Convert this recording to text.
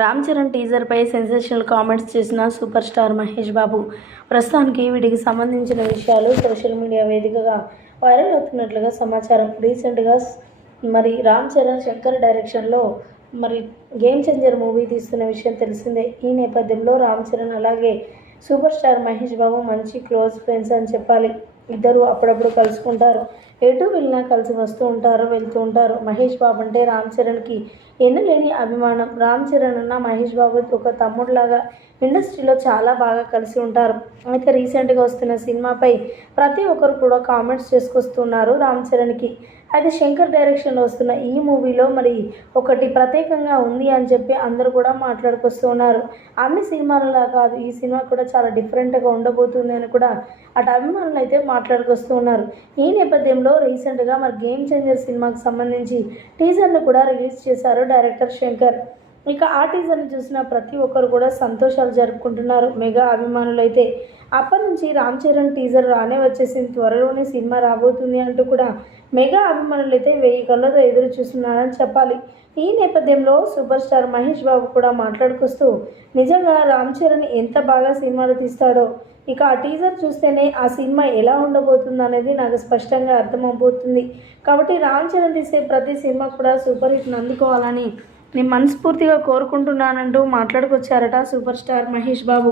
రామ్ చరణ్ టీజర్పై sensational comments చేసిన super star Mahesh Babu. ప్రస్తుతానికి వీటికి సంబంధించిన విషయాలు సోషల్ మీడియా వేదికగా వైరల్ అవుతున్నట్లుగా సమాచారం. రీసెంట్గా మరి రామ్ చరణ్ శంకర్ డైరెక్షన్లో మరి గేమ్ చేంజర్ మూవీ తీస్తున్న విషయం తెలిసిందే. ఈ నేపథ్యంలో రామ్ చరణ్ అలాగే సూపర్ స్టార్ మహేష్ బాబు మంచి క్లోజ్ ఫ్రెండ్స్ అని చెప్పాలి. ఇద్దరు అప్పుడప్పుడు కలుసుకుంటారు. ఎటు వెళ్ళినా కలిసి వస్తూ ఉంటారు వెళ్తూ ఉంటారు. మహేష్ బాబు అంటే రామ్ చరణ్కి ఎన్నలేని అభిమానం. రామ్ చరణ్ అన్న మహేష్ బాబు ఒక తమ్ముడిలాగా ఇండస్ట్రీలో చాలా బాగా కలిసి ఉంటారు. అయితే రీసెంట్గా వస్తున్న సినిమాపై ప్రతి ఒక్కరు కూడా కామెంట్స్ చేసుకొస్తున్నారు రామ్ చరణ్కి. అయితే శంకర్ డైరెక్షన్లో వస్తున్న ఈ మూవీలో మరి ఒకటి ప్రత్యేకంగా ఉంది అని చెప్పి అందరూ కూడా మాట్లాడుకొస్తూ ఉన్నారు అన్ని సినిమాలలా కాదు ఈ సినిమా కూడా చాలా డిఫరెంట్గా ఉండబోతుంది అని కూడా అటు అభిమానులు అయితే మాట్లాడుకొస్తూ ఉన్నారు ఈ నేపథ్యంలో రీసెంట్గా మరి గేమ్ చేంజర్ సినిమాకి సంబంధించి టీజర్ను కూడా రిలీజ్ చేశారు డైరెక్టర్ శంకర్. ఇక ఆ టీజర్ని చూసిన ప్రతి ఒక్కరు కూడా సంతోషాలు జరుపుకుంటున్నారు. మెగా అభిమానులు అయితే అప్పటి నుంచి రామ్ చరణ్ టీజర్ రానే వచ్చేసింది. త్వరలోనే సినిమా రాబోతుంది అంటూ కూడా మెగా అభిమానులు అయితే వెయ్యి కళ్ళతో ఎదురు చూస్తున్నారని చెప్పాలి. ఈ నేపథ్యంలో సూపర్ స్టార్ మహేష్ బాబు కూడా మాట్లాడుకొస్తూ నిజంగా రామ్ చరణ్ ఎంత బాగా సినిమాలు తీస్తాడో. ఇక ఆ టీజర్ చూస్తేనే ఆ సినిమా ఎలా ఉండబోతుంది అనేది నాకు స్పష్టంగా అర్థమవుతుంది. కాబట్టి రామ్ చరణ్ తీసే ప్రతి సినిమా కూడా సూపర్ హిట్ని అందుకోవాలని నేను మనస్ఫూర్తిగా కోరుకుంటున్నానంటూ మాట్లాడుకొచ్చారట సూపర్ స్టార్ మహేష్ బాబు.